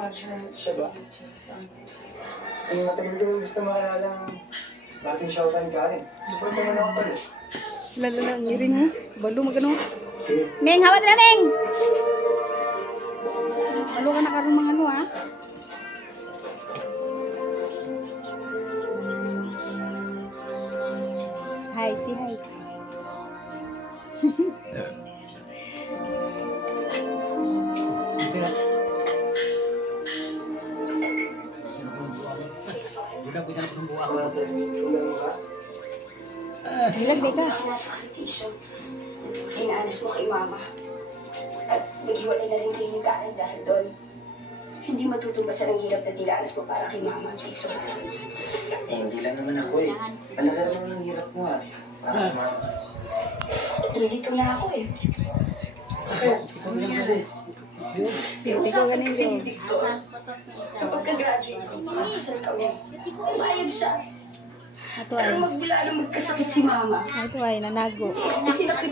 Siya ba? Ang matagal ko gusto makalala ng dating showtime ka rin. Support naman ako pala. Lala, ngiring ha. Balo, magano. Sige. Meng, hawat na, Meng! Balo ka na karoon mga ano, ha? Hi, say hi. Hilag di ka. Inaalis mo kay Mama. At naghiwalay na rin kayo ni Karen dahil doon. Hindi matutubasan ang hirap na dinanas mo para kay Mama, Jason. Hindi lang naman ako eh. Alaga naman ng hirap mo ah. Nandito na ako eh. Bakit? Ikaw lang pala eh. Pinusapan kami ni Victor. Kapag ka-graduate ko, makakasal kami. Umayag siya. Ato Pero ay. magmula nang magkasakit si Mama. Ato ay, nanago. Sinakit